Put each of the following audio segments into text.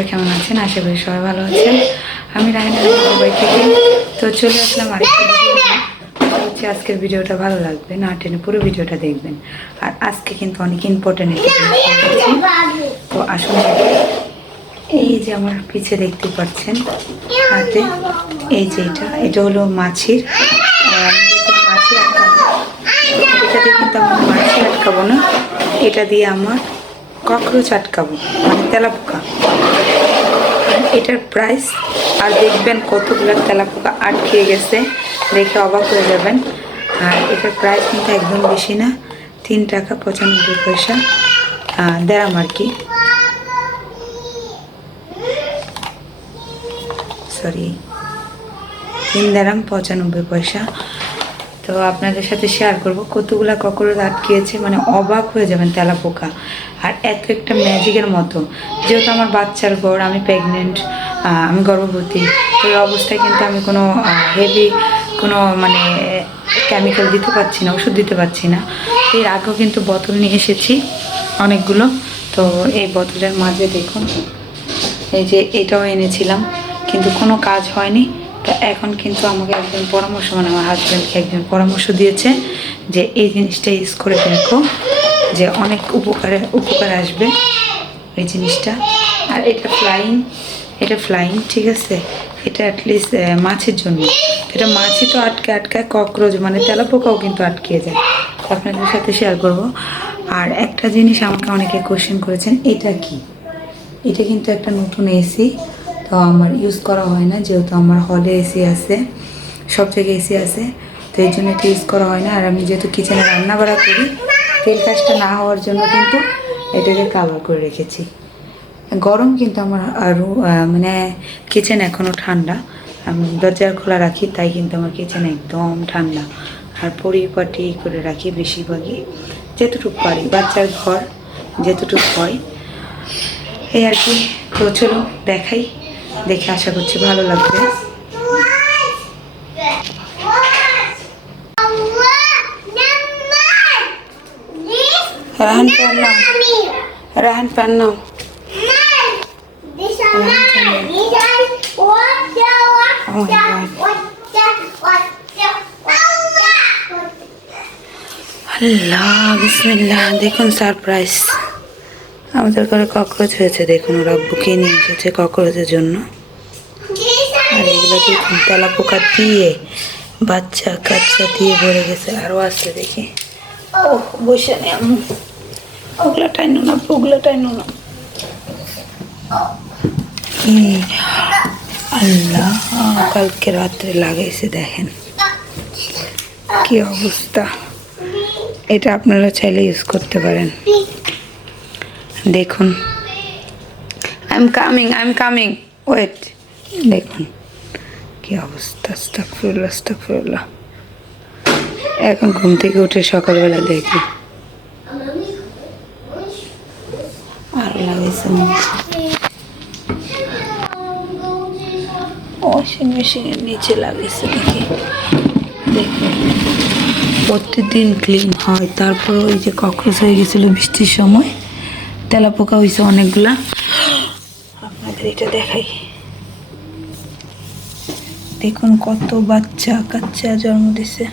সবাই কেমন আছেন? আশা করি সবাই ভালো আছেন। আমি রাহিনা দুবাই থেকে তো চলে আসলাম আরেকটা ভিডিও। হচ্ছে আজকের ভিডিওটা ভালো লাগবে, না টেনে পুরো ভিডিওটা দেখবেন। আর আজকে কিন্তু অনেক ইম্পর্টেন্ট একটা জিনিস, তো আসুন এই যে আমার পিছে দেখতে পাচ্ছেন হাতে এই যে এটা হলো মাছির এটা দিয়ে কিন্তু আমার মাছি আটকাবো না, এটা দিয়ে আমার ককরোচ আটকাবো, মানে তেলাপোকা। এটার প্রাইস আর দেখবেন কতগুলো তেলাপোকা আটকে গেছে, দেখে অবাক হয়ে যাবেন। আর এটার প্রাইস কিন্তু একদম বেশি না, 3 টাকা 95 পয়সা দেড়াম আর কি, সরি 3 দেড়াম 95 পয়সা। তো আপনাদের সাথে শেয়ার করব কতগুলা ককরোচ আটকিয়েছে, মানে অবাক হয়ে যাবেন তেলাপোকা। আর এত একটা ম্যাজিকের মতো, যেহেতু আমার বাচ্চার ঘর, আমি প্রেগনেন্ট, আমি গর্ভবতী, তো এই অবস্থায় কিন্তু আমি কোনো হেভি কোনো মানে কেমিক্যাল দিতে পারছি না, ওষুধ দিতে পারছি না। এর আগেও কিন্তু বোতল নিয়ে এসেছি অনেকগুলো, তো এই বোতলের মাঝে দেখুন এই যে এটাও এনেছিলাম, কিন্তু কোনো কাজ হয়নি। তো এখন কিন্তু আমাকে একজন পরামর্শ, মানে আমার হাজব্যান্ডকে একজন পরামর্শ দিয়েছে যে এই জিনিসটা ইউজ করে দেখো, যে অনেক উপকার আসবে এই জিনিসটা। আর এটা ফ্লাইং ঠিক আছে, এটা অ্যাটলিস্ট মাছের জন্য। এটা মাছই তো আটকায়, ককরোচ মানে তেলাপোকাও কিন্তু আটকে যায়। তো আপনাদের সাথে শেয়ার করব। আর একটা জিনিস আমাকে অনেকে কোয়েশ্চেন করেছেন, এটা কি? এটা কিন্তু একটা নতুন এসি, তো আমার ইউজ করা হয় না, যেহেতু আমার হলে এসি আছে, সব জায়গায় এসি আছে, তো এই জন্য এটা ইউজ করা হয় না। আর আমি যেহেতু কিচেনে রান্না বাড়া করি, তেল কাজটা না হওয়ার জন্য কিন্তু এটাকে কাভার করে রেখেছি। গরম কিন্তু আমার আরও মানে কিচেন এখনও ঠান্ডা, আমি দরজা খোলা রাখি, তাই কিন্তু আমার কিচেন একদম ঠান্ডা। আর পরিপাটি করে রাখি বেশিরভাগই, যেতটুকু পারি, বাচ্চার ঘর যেতটুকু হয় এই আর কি। তো চলো দেখাই, দেখে আশা করছি ভালো লাগবে। রাহান পান নাও। আল্লাহ বিসমিল্লাহ, দেখুন সারপ্রাইজ, আমাদের ঘরে ককরোচ হয়েছে, দেখুন ওরা বুকে নিয়ে এসেছে ককরোচের জন্য। আর এগুলো দেখুন তেলাপোকা দিয়ে বাচ্চা কাচ্চা দিয়ে ভরে গেছে, আরও আসছে দেখি। ও বসে নেই আমি, ওগুলো টাইনো না। আল্লাহ, কালকে রাত্রে লাগাইছে, দেখেন কি অবস্থা। এটা আপনারা চাইলে ইউজ করতে পারেন। দেখুন আই এম কামিং ওয়েট, দেখুন কি অবস্থা। আস্তাগফিরুল্লাহ। এখন ঘুম থেকে উঠে সকালবেলা দেখি আর লাগাইছে ওয়াশিং মেশিনের নিচে লাগাইছে দেখি। দেখুন প্রতিদিন ক্লিন হয়, তারপর ওই যে ককরোচ হয়ে গেছিলো বৃষ্টির সময়, তেলাপোকা হয়েছে অনেকগুলা। আপনাদের এটা দেখাই, দেখুন কত বাচ্চা কাচ্চা জন্ম দিছে।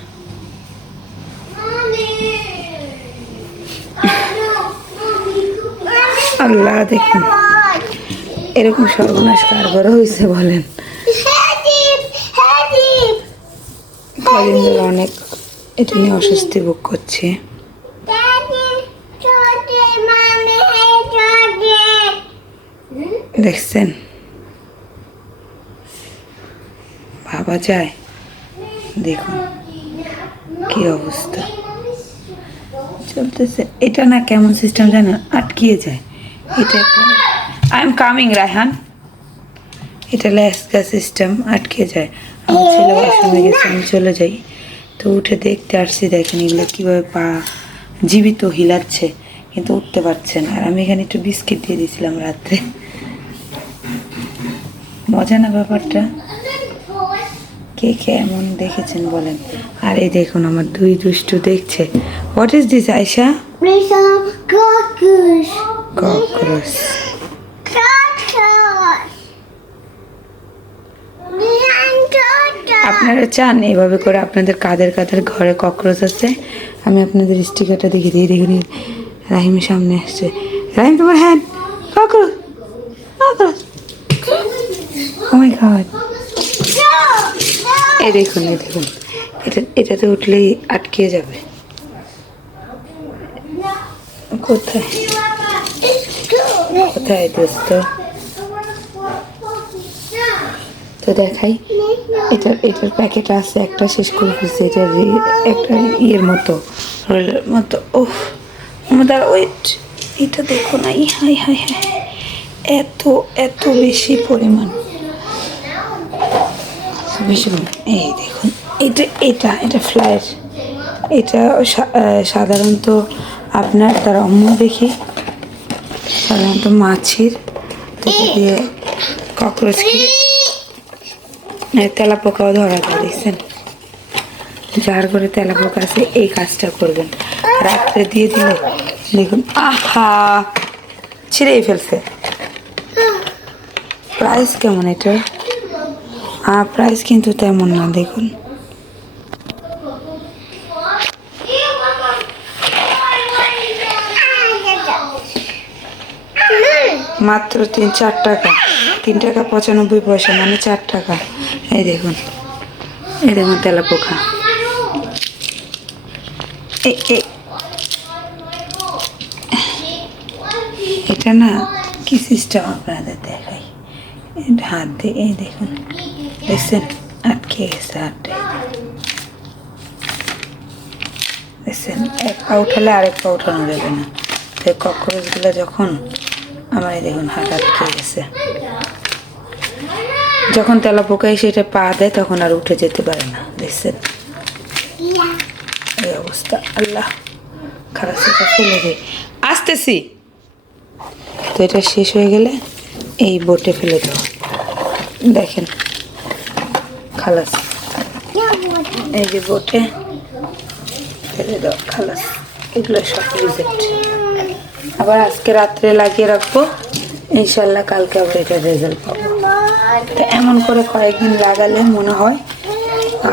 আল্লাহ, দেখুন এরকম সর্বনাশ কার ঘরে হয়েছে বলেন? কদিন ধরে অনেক এটা নিয়ে অস্বস্তি ভোগ করছে। দেখছেন, ভাবা যায়, দেখুন কি অবস্থা চলতেছে। এটা না কেমন সিস্টেম জানেন, আটকিয়ে যায়। এটা আই এম কামিং রায়হান, এটা ল্যাসকা সিস্টেম, আটকে যায়। আমার ছেলে ওয়াশরুমে গেছে, আমি চলে যাই, তো উঠে দেখতে আসছি, দেখেন এগুলো কীভাবে পা জীবিত হিলাচ্ছে, কিন্তু উঠতে পারছে না। আর আমি এখানে একটু বিস্কিট দিয়ে দিয়েছিলাম রাত্রে। মজা না ব্যাপারটা? কে এমন দেখেছেন বলেন? আর এই দেখুন আমার দুই দুষ্টু দেখছে। What is this Ayesha? Cockroach. আপনারা চান এভাবে করে আপনাদের কাদের কাদের ঘরে ককরোচ আছে, আমি আপনাদের স্টিকারটা দেখিয়ে দিই। দেখুন রাহিমের সামনে আসছে। রাহিম তোমার হ্যান্ড ককরোচ, ককরোচ, ও মাই গড। এই দেখুন, এই দেখুন, এটাতে উঠলেই আটকে যাবে। কোথায় কোথায় দোস্ত? তো দেখাই, এটার প্যাকেট আছে একটা, শেষ করে ফেলছে। এটার একটা ইয়ের মতো, রোলের মতো। ওহ আমাদের ওয়েট, এটা দেখো না, হাই হাই হাই, এত এত বেশি পরিমাণ, বেশি পরিমাণ। এই দেখুন, এটা এটা এটা ফ্লাইয়ের, এটা সাধারণত আপনার তার অম্ম দেখি সাধারণত মাছির থেকে দিয়ে ককরোচকে তেলাপোকাও ধরা যায়। দেখছেন, যার করে তেলাপোকা আছে এই কাজটা করবেন, রাত্রে দিয়ে দিলে দেখুন আহা ছিঁড়েই ফেলছে। প্রাইস কেমন এটার? প্রাইস কিন্তু তেমন না, দেখুন। মাত্র 3-4 টাকা, 3 টাকা 95 পয়সা, মানে 4 টাকা। এই দেখুন, এই দেখুন তেলাপোকা। এটা না কি সিস্টেম আপনাদের দেখাই, হাত দিয়ে, এই দেখুন, দেখছেন আটকে গেছে হাতটা। দেখছেন, এক পা উঠালে আরেক পা উঠানো যাবে না। তো ককরোচগুলো যখন আমার, এই দেখুন হাত আটকে গেছে। যখন তেলাপোকা এসে এটা পা দেয় তখন আর উঠে যেতে পারে না। দেখছেন এই অবস্থা। আল্লাহ, খারাপ সেটা ফেলে দেয়, আসতেছি। তো এটা শেষ হয়ে গেলে এই বোটে ফেলে দেবো। দেখেন খালাস, এই যে বোটে ফেলে দাও, খালাস। এগুলো সব রিজেক্ট। আবার আজকে রাত্রে লাগিয়ে রাখবো, ইনশাল্লাহ কালকে আবার এটার রেজাল্ট পাবো। তো এমন করে কয়েকদিন লাগালে মনে হয়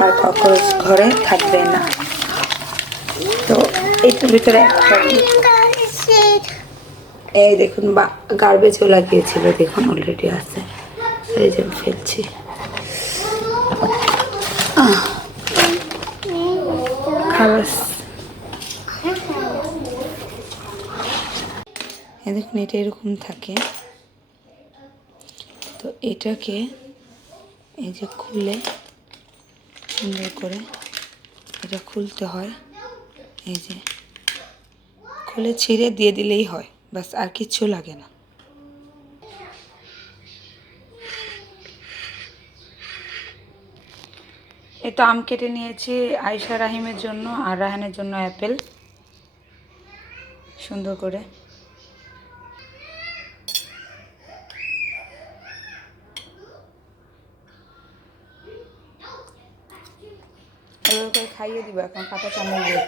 আর ককরোচ ঘরে থাকবে না। তো এটার ভিতরে একটা, এই দেখুন গার্বেজও লাগিয়েছিল, দেখুন অলরেডি আছে, এই যে ফেলছি। খালাস, দেখুন এটা এরকম থাকে। তো এটাকে এই যে খুলে সুন্দর করে এটা খুলতে হয়, এই যে খুলে ছিঁড়ে দিয়ে দিলেই হয়, বাস, আর কিচ্ছু লাগে না। এই তো আম কেটে নিয়েছি আয়শা রাহিমের জন্য, আর রাহানের জন্য অ্যাপেল, সুন্দর করে। এবার করে খাইয়ে দিব এখন, কাঁটা চামচ দিয়ে।